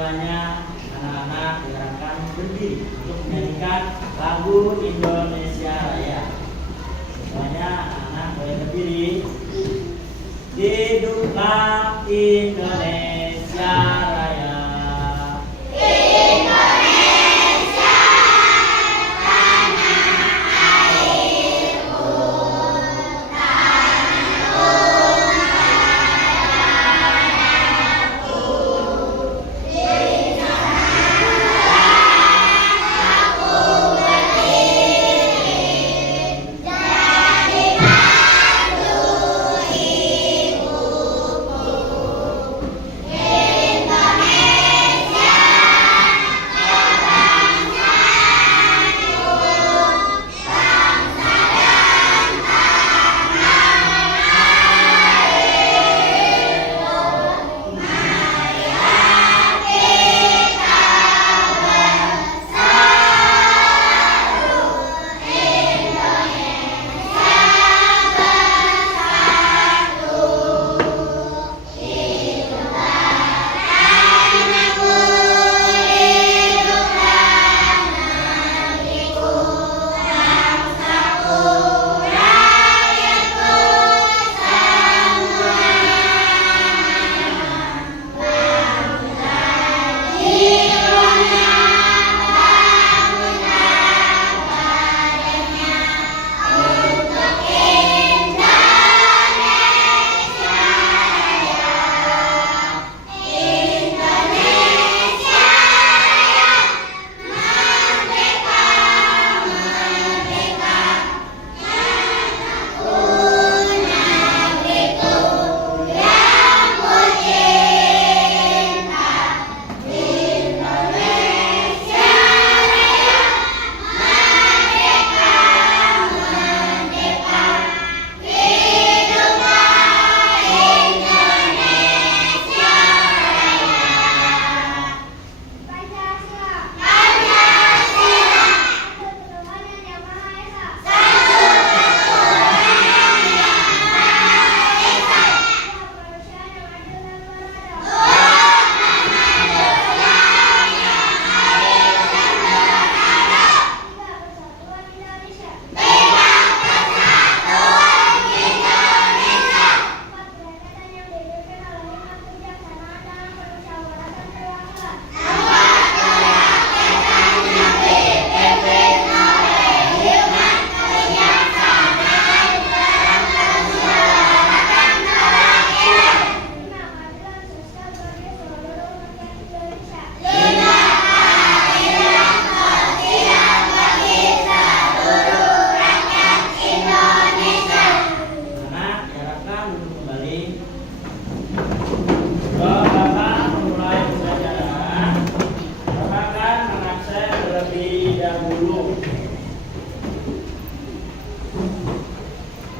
semuanya anak-anak diharapkan berdiri untuk menyanyikan lagu Indonesia Raya. Semuanya anak-anak boleh berdiri. Hiduplah Indonesia Raya.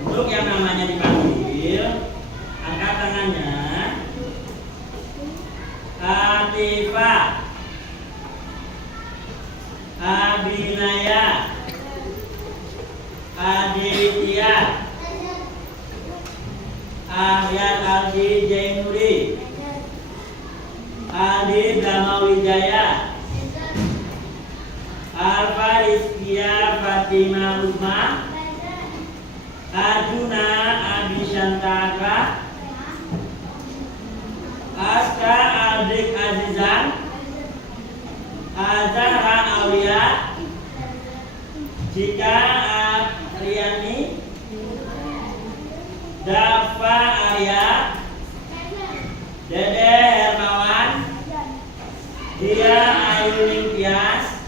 Untuk yang namanya dipanggil, angkat tangannya. Atifah, Abinaya, Aditya, Ahyar Aldi Jainuri, Adi Damawijaya, Alfa Rizkia Fatimah Ruzma, Arjuna Abishantaka, Aska Adik Azizan, Azahra Aulia, Jika Ariani, Dafa Arya, Dede Hermawan, Dia Ayu Ningtyas,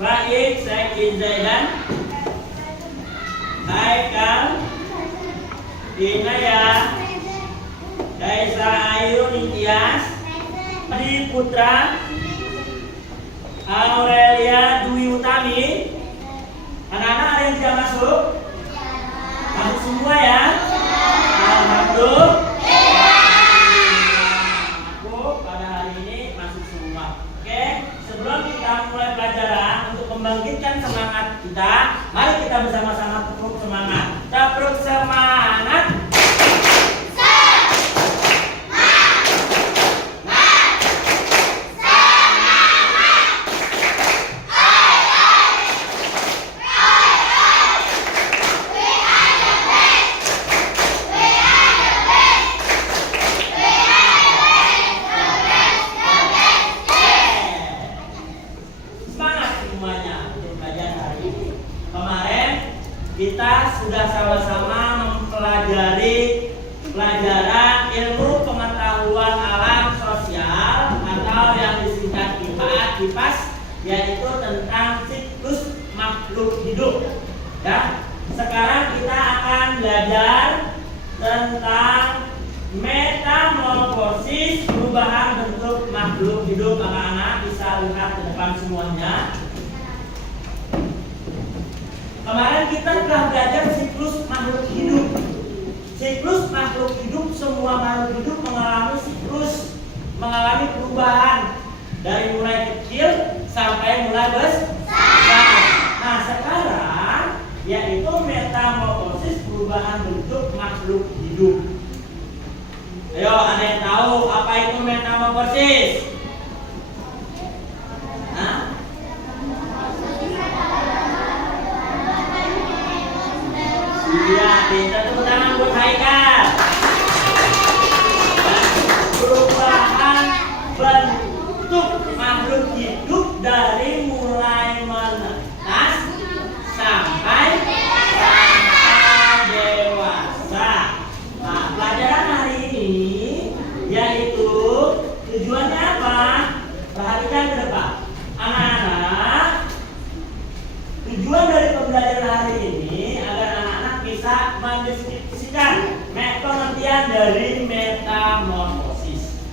Faik Saikin Zaidan, Haikal, Inaya, Daisa Ayu Ningtyas, Adi Putra, Aurelia Dwi Utami. Anak-anak ada yang tidak masuk? Masuk semua ya? Alhamdulillah. Aku pada hari ini masuk semua. Oke, sebelum kita mulai pelajaran untuk membangkitkan semangat kita, mari kita bersama-sama tepuk semangat. Tepuk semangat. yaitu tentang siklus makhluk hidup. Ya, sekarang kita akan belajar tentang metamorfosis, perubahan bentuk makhluk hidup. Anak-anak bisa lihat ke depan semuanya. Kemarin kita telah belajar siklus makhluk hidup. Siklus makhluk hidup, semua makhluk hidup mengalami siklus, mengalami perubahan dari mulai kecil sampai mulai besar. Nah, sekarang yaitu metamorfosis, perubahan bentuk makhluk hidup. Ayo, ada yang tahu apa itu metamorfosis? Hah? Iya, kita tepuk tangan buat Haikal. Perubahan bentuk makhluk hidup dari mulai menetas sampai dewasa. Nah, pelajaran hari ini yaitu tujuannya apa? Perhatikan ke depan. Anak-anak, tujuan dari pembelajaran hari ini agar anak-anak bisa mendeskripsikan pengertian dari metamorfosis.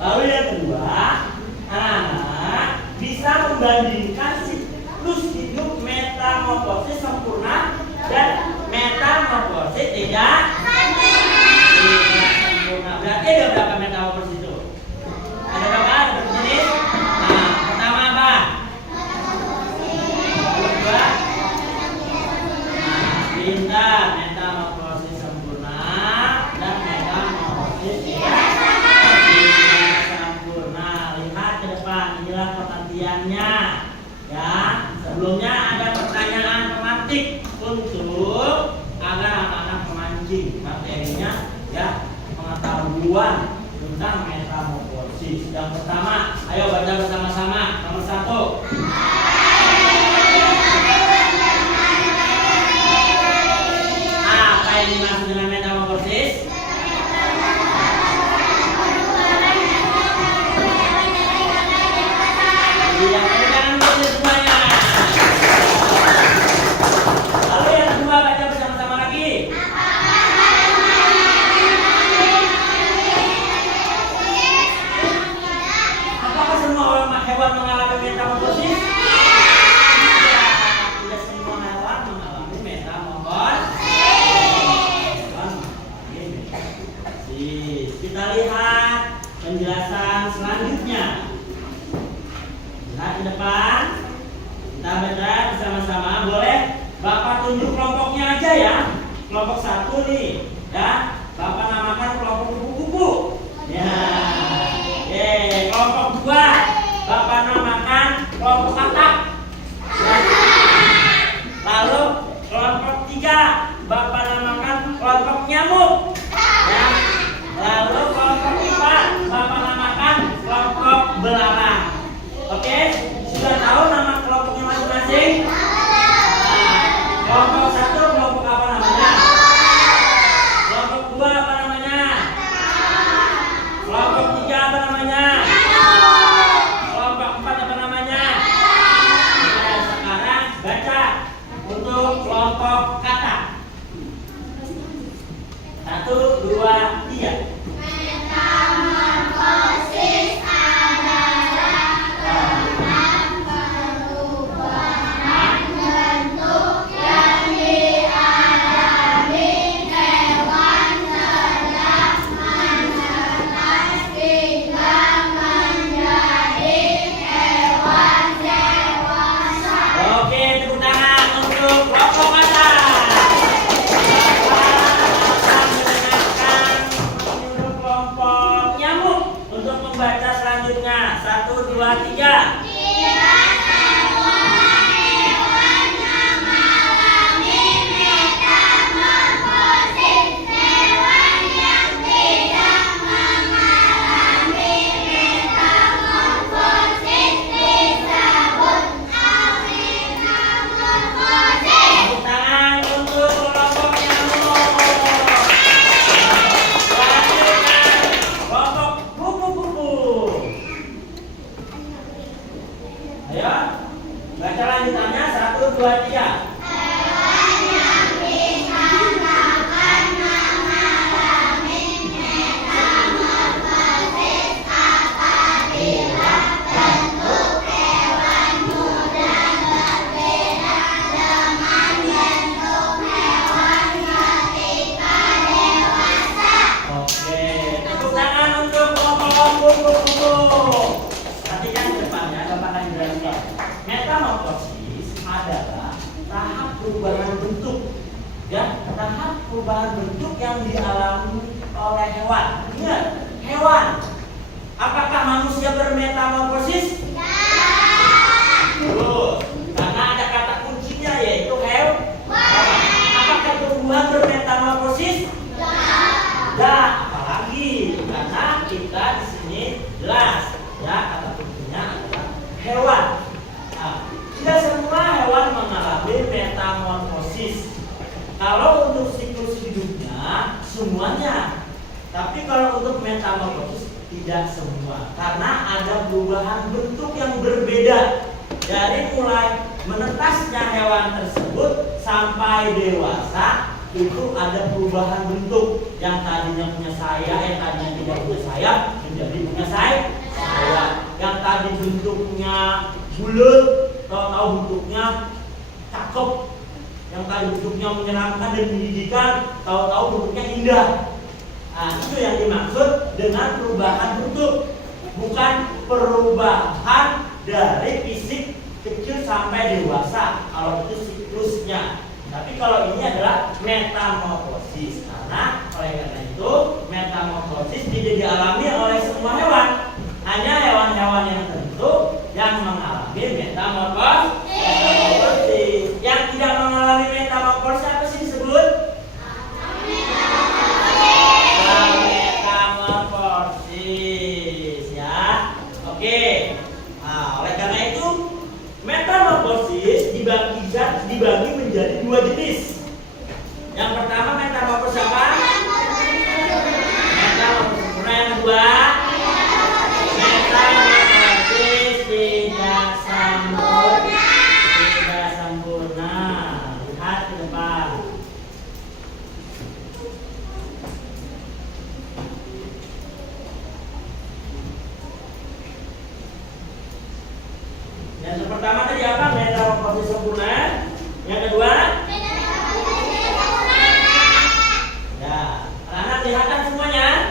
Lalu yang kedua, anak-anak bisa membandingkan siklus hidup metamorfosis sempurna dan metamorfosis tidak sempurna. Berarti ada berapa metamorfosis itu? Ada berapa? Ada berapa jenis? Nah, pertama apa? Kedua? Pintar, metamorfosis sempurna dan metamorfosis tidak sempurna. Lihat ke depan, inilah pengertiannya. Ya, sebelumnya ada pertanyaan tematik untuk agar anak-anak memancing materinya, ya, pengetahuan tentang metamorfosis. Yang pertama, ayo baca bersama-sama. Nomor 1. Apa yang dimaksud dengan metamorfosis? Yang jangan baca semuanya. Lalu yang kedua, baca bersama-sama lagi. Apakah semua hewan mengalami metamorfosis? Tidak semua hewan mengalami metamorfosis. Kita lihat penjelasan selanjutnya. Lihat ke depan. Kita baca bersama-sama. Boleh Bapak tunjuk kelompoknya aja ya. Kelompok 1 nih, ya. Bapak namakan kelompok kupu-kupu. Ya. Kelompok 2, Bapak namakan kelompok katak. Ya. Lalu kelompok 3, Bapak namakan kelompok nyamuk. Ya. Lalu kelompok 4, Bapak namakan kelompok belarang. Oke, sudah tahu nama kelompoknya masing-masing? Kelompok 1 kelompok apa namanya? Kelompok 2 apa namanya? Kelompok 3 apa namanya? Kelompok 4 apa namanya? Nah, sekarang baca untuk kelompok kata. 1, 2, 3. Metamorfosis adalah perubahan bentuk yang dialami hewan sejak menetas hingga menjadi hewan dewasa. Oke, tepuk tangan untuk kelompok kata. Menyuruh kelompok nyamuk untuk membaca selanjutnya. 1, 2, 3. Tidak semua hewan yang mengalami metamorfosis. Hewan yang tidak mengalami metamorfosis disebut ametamorfosis. Tepuk tangan untuk kelompok nyamuk. Selanjutnya kelompok kupu-kupu. perubahan bentuk yang dialami oleh hewan. Ingat, hewan. Apakah manusia bermetamorfosis? Terus, karena ada kata kuncinya yaitu hewan. Apakah tumbuhan bermetamorfosis? Tidak. Apalagi karena kita di sini jelas ya kata kuncinya adalah hewan. Nah, tidak semua hewan mengalami metamorfosis. Kalau untuk siklus hidupnya semuanya, tapi kalau untuk metamorfosis tidak semua, karena ada perubahan bentuk yang berbeda dari mulai menetasnya hewan tersebut sampai dewasa. Itu ada perubahan bentuk yang tadinya punya sayap, yang tadinya tidak punya sayap menjadi punya sayap. Yang tadi bentuknya bulat, tahu-tahu bentuknya cakep. Yang tadi bentuknya menyenangkan dan menjijikan, tahu-tahu bentuknya indah. Nah, itu yang dimaksud dengan perubahan bentuk, bukan perubahan dari fisik kecil sampai dewasa. Kalau itu siklusnya. Tapi kalau ini adalah metamorfosis, karena oleh karena itu metamorfosis tidak dialami oleh semua hewan, hanya hewan-hewan yang tertentu yang mengalami metamorfosis. Yang tidak mengalami metamorfosis apa sih disebut? Metamorfosis, ya. Oke. Nah, oleh karena itu metamorfosis dibagi menjadi dua jenis. Yang pertama metamorfosis apa? Metamorfosis sempurna. Yang kedua metamorfosis tidak sempurna. Tidak sempurna. Lihat ke depan. Yang pertama tadi apa? Metamorfosis sempurna. Yang kedua? Ya, anak lihat kan semuanya?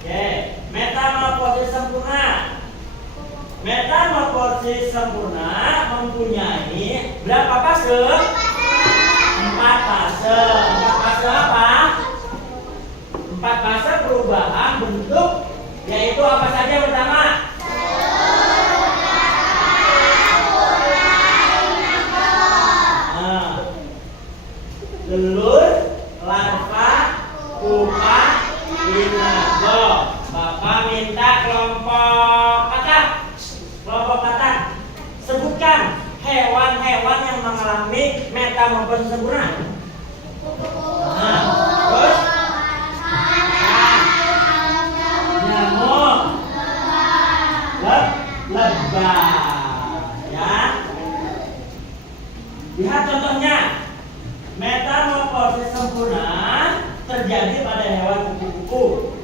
Oke, metamorfosis sempurna. Metamorfosis sempurna mempunyai berapa fase? 4 fase. 4 fase apa? 4 fase perubahan bentuk, yaitu apa saja yang pertama? Telur, larva, pupa, imago. Bapak minta kelompok kata. Sebutkan hewan-hewan yang mengalami metamorfosis sempurna. Terus nyamuk, lebah, ya. Lihat contohnya. Metamorfosis sempurna terjadi pada hewan kupu-kupu,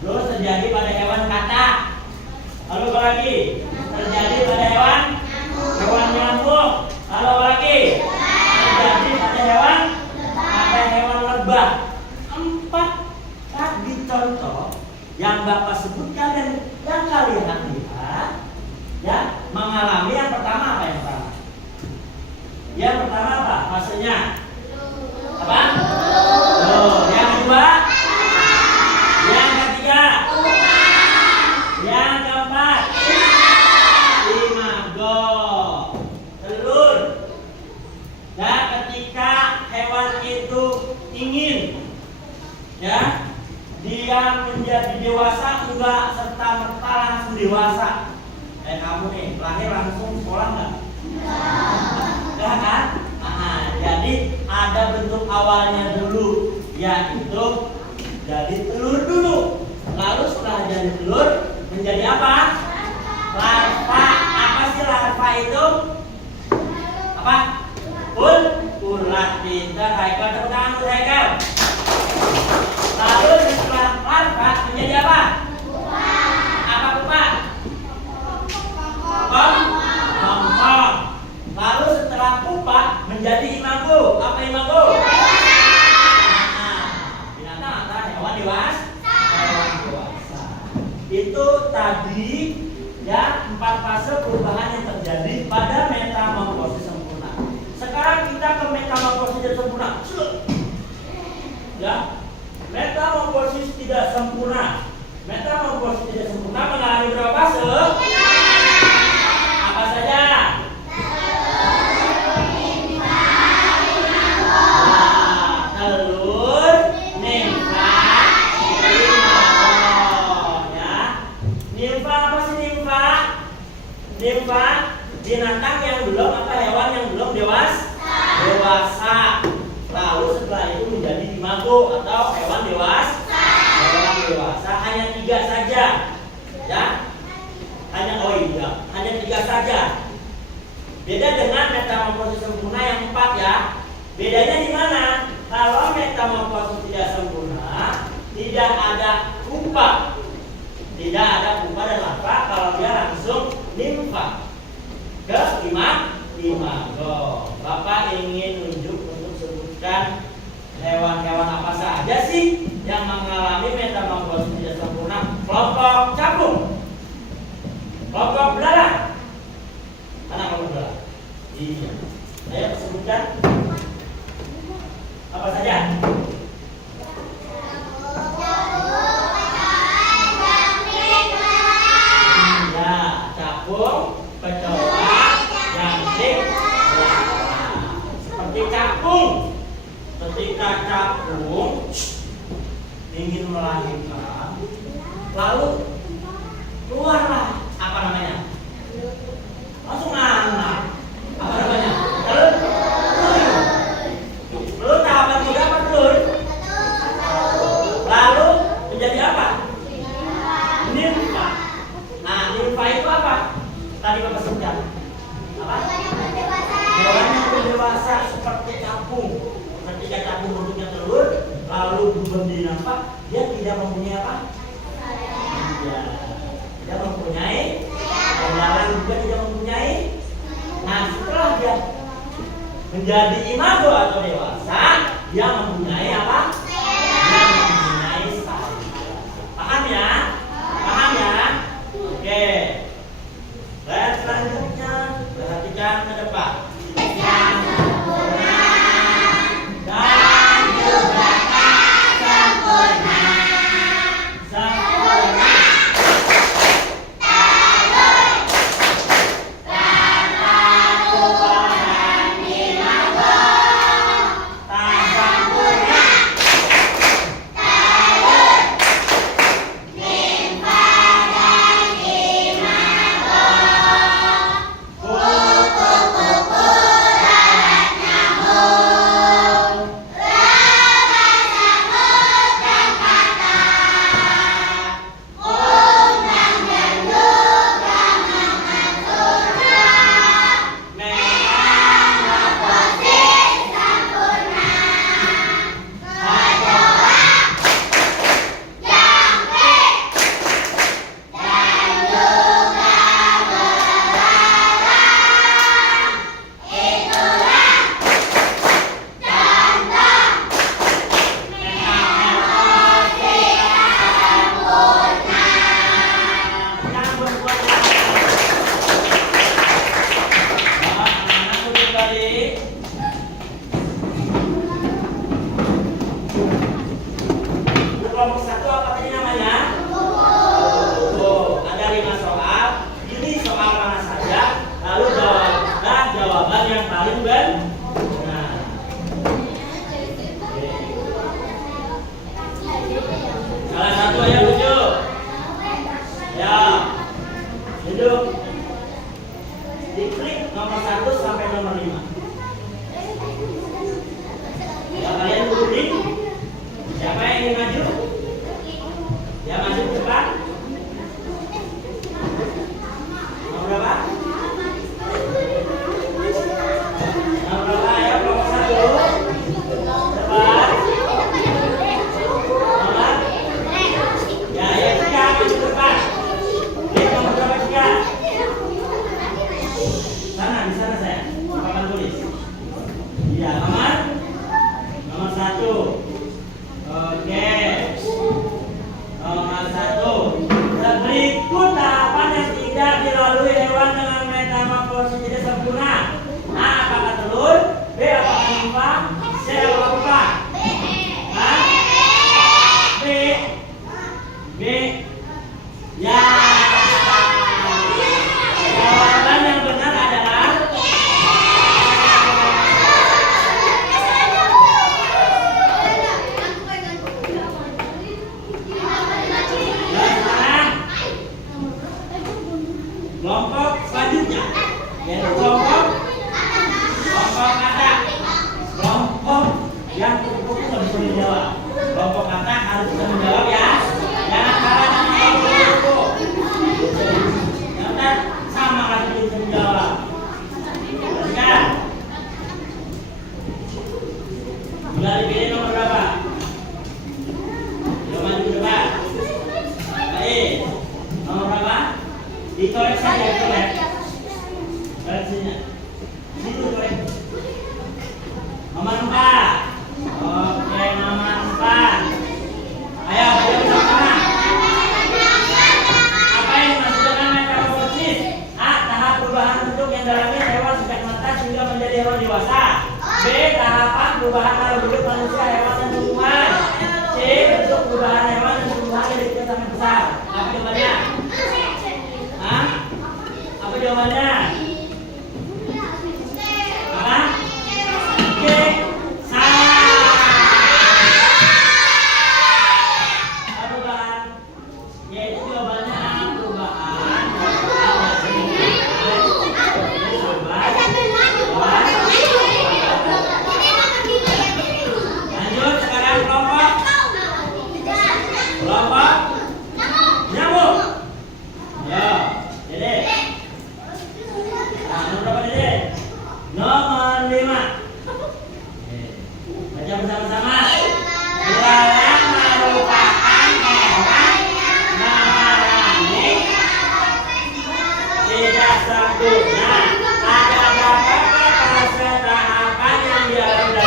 terus terjadi pada hewan katak, lalu apa lagi? Terjadi pada hewan nyamuk, lalu apa lagi? Terjadi pada hewan lebah. 4 tadi contoh yang Bapak sebutkan dan yang kalian lihat, ya, mengalami yang pertama apa yang pertama? Yang pertama apa? Fasenya apa? Yang kedua? Yang ketiga? Yang keempat? Imago. Telur. Dan ketika hewan itu ingin, ya, dia menjadi dewasa, enggak serta-merta langsung dewasa. Kayak kamu nih, lahir langsung sekolah enggak? Enggak kan? Jadi ada bentuk awalnya dulu, yaitu jadi telur dulu. Lalu setelah jadi telur menjadi apa? Larva. Apa sih larva itu? Apa? Ulat. Pintar. Haikal, tepuk tangan untuk Haikal. Lalu setelah larva menjadi apa? Apa pupa? Kepompong. Lalu setelah pupa menjadi imago. Apa imago? Binatang atau hewan dewasa? Hewan dewasa. Itu tadi, ya, 4 fase perubahan yang terjadi pada metamorfosis sempurna. Sekarang kita ke metamorfosis sempurna. Metamorfosis tidak sempurna. Metamorfosis tidak sempurna mengalami berapa fase? Apa saja? Telur, nimfa, imago. Ya. Nimfa apa sih nimfa? Nimfa binatang yang belum hewan yang belum dewasa. Lalu setelah itu menjadi imago atau hewan dewasa. Hewan dewasa hanya 3 saja. Ya. Hanya 3 saja. Beda dengan metamorfosis sempurna yang 4 ya. Bedanya di mana? Kalau metamorfosis tidak sempurna, tidak ada pupa. Tidak ada pupa dan larva kalau dia langsung nimfa ke imago. Bapak ingin nunjuk untuk sebutkan hewan-hewan apa saja sih yang mengalami metamorfosis tidak sempurna? Kelompok capung, kelompok belalang. Mana kelompok belalang? Iya. Ayo sebutkan apa saja? Ya, capung, kecoa, jangkrik, belalang. Seperti capung. Ketika capung ingin melahirkan, lalu keluarlah apa namanya? Langsung anak. Apa namanya? Telur. Telur tahapan juga apa telur? Lalu menjadi apa? Nimfa. Nah, nimfa itu apa? Tadi Bapak sebutkan. Apa? Hewan yang berdewasa seperti capung. Ketika capung bentuknya telur, lalu berubah menjadi nimfa, dia tidak mempunyai apa? Ya, tidak mempunyai. Belalang juga tidak mempunyai. Nah, setelah dia menjadi imago atau dewasa, dia mempunyai apa? Dia mempunyai sayap. Paham ya? Paham ya? Oke. Baik, selanjutnya perhatikan ke depan. Yang sempurna dan juga tak sempurna. Sempurna. Kelompok 1 apa tadi namanya? Oh, ada 5 soal. Ini soal mana saja. Lalu jawablah jawaban yang paling benar. Salah satu aja duduk. Ya, duduk. Diklik nomor 1 sampai nomor 5. Ya, kalian duduk. Siapa yang ingin maju? jawabannya? Apa? C. Salah. Perubahan. Yaitu jawabannya perubahan. Lanjut sekarang kelompok nyamuk. Ya, Dede. Nah, nomor berapa Dede? Nomor 5. Baca bersama-sama. Belalang merupakan hewan mengalami tidak sempurna. Ada berapa fase tahapan yang dilalui?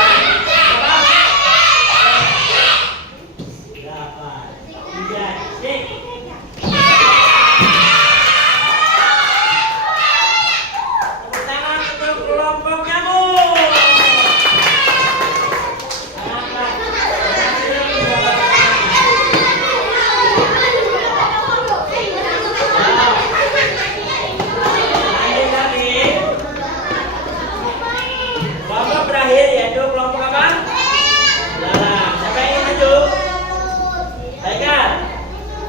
Berapa? 3, cek. Tepuk tangan untuk kelompok nyamuk. Lanjut lagi. Kelompok terakhir yaitu kelompok apa? Belalang. Siapa yang ingin maju? Haikal.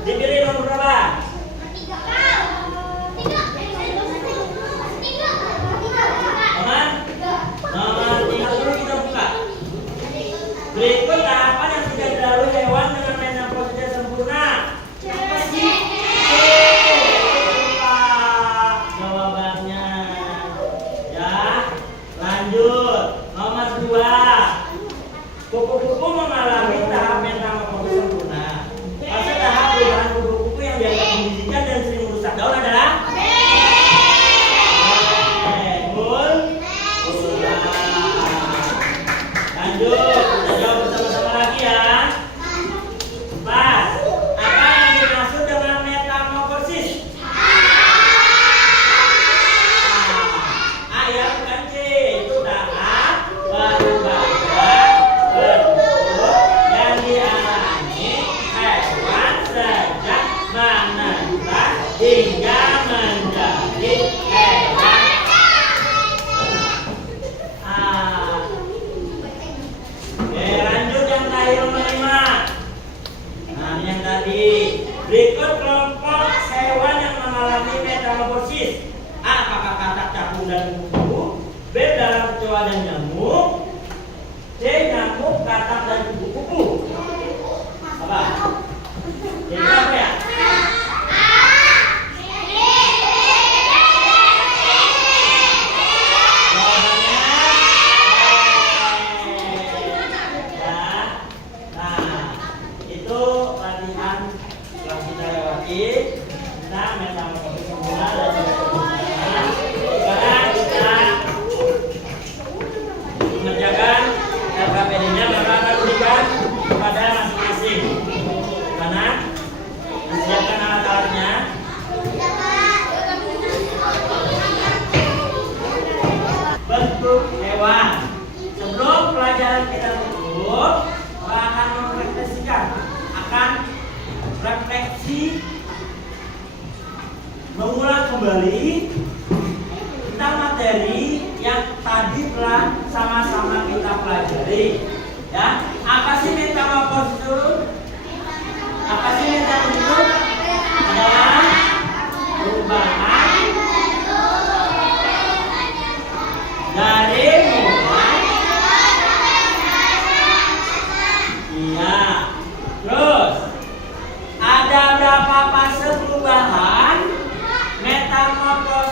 Dipilih nomor berapa? Nomor? Nomor 3 dulu kita buka. Berikut tahapan yang tidak dilalui hewan dengan metamorfosis sempurna. Apa sih? Lupa jawabannya. Ya, lanjut. Nomor 2. Kupu-kupu mengalami tahap metamorfosis sempurna. Fase tahap perubahan kupu-kupu yang dianggap menjijikan dan sering merusak daun adalah Betul. Lanjut, kita jawab bersama-sama lagi ya. Pas. Apa yang dimaksud dengan metamorfosis? A ya, bukan C. Itu tahap perubahan bentuk yang dialami hewan sejak menetas hingga menjadi hewan. Oke, lanjut yang terakhir nomor 5. Nah, ini yang tadi. Berikut kelompok hewan yang mengalami metamorfosis. A. Apakah katak, capung dan kupu? B. Belalang, kecoa dan nyamuk. C. Nyamuk, katak dan kupu-kupu. Apa? Jadi apa ya? Nah, itu latihan yang kita lewati tentang metamorfosis sempurna dan tidak sempurna. Sekarang kita mengerjakan LKPD-nya, maka akan berikan kepada masing-masing. Mana? Siapkan alat-alatnya. Bentuk hewan. Sebelum pelajaran kita tutup, akan merefleksikan, akan refleksi mengulang kembali tentang materi yang tadi telah sama-sama kita pelajari. Ya, apa sih metamorfosis itu? Apa sih metamorfosis itu? Adalah perubahan dari mulai. Iya. Terus ada berapa fase perubahan metamorfosis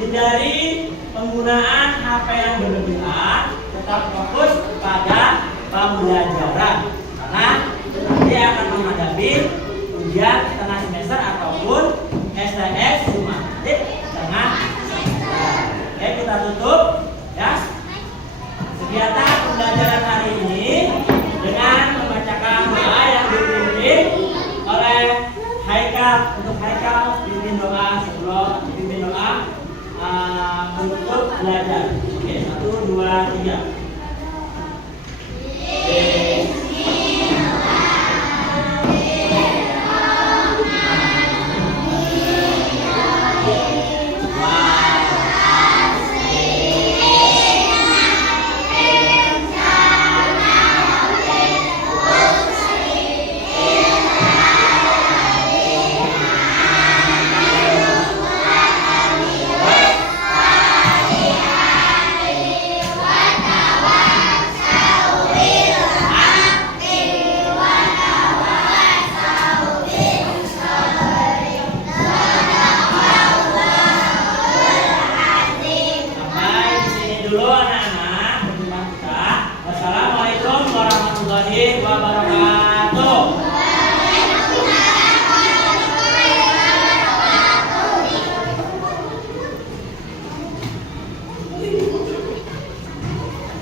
hindari penggunaan HP yang berlebihan, tetap fokus pada pembelajaran karena nanti akan menghadapi ujian tengah semester ataupun STS cuma tengah semester. Oke, kita tutup ya kegiatan pembelajaran hari ini dengan membacakan doa yang dipimpin oleh Haikal. Untuk Haikal pimpin doa sebelum pimpin doa untuk belajar. Oke, 1, 2, 3. Dulu anak-anak, wassalamualaikum warahmatullahi wabarakatuh.